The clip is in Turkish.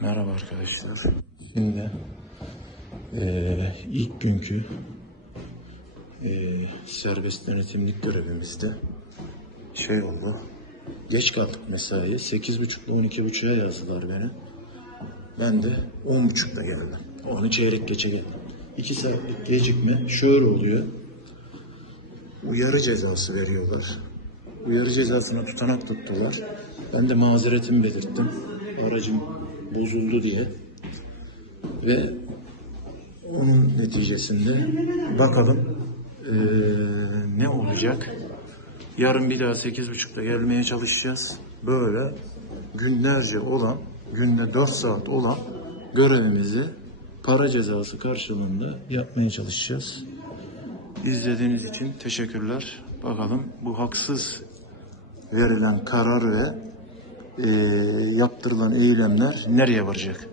Merhaba arkadaşlar. Şimdi eee, ilk günkü eee, serbest denetimlik görevimizde şey oldu. Geç kaldık mesaiye. 8.30'da 12.30'a yazdılar beni. Ben de 10.30'da geldim. Onu çeyrek geçe geldim. 2 saatlik gecikme şöyle oluyor. Uyarı cezası veriyorlar. Uyarı cezasına tutanak tuttular. Ben de mazeretimi belirttim. Aracım bozuldu diye. Ve onun neticesinde bakalım eee, ne olacak. Yarın bir daha 8.30'da gelmeye çalışacağız. Böyle günlerce olan, günde 4 saat olan görevimizi para cezası karşılığında yapmaya çalışacağız. İzlediğiniz için teşekkürler. Bakalım bu haksız verilen karar ve eee, yaptırılan eylemler nereye varacak?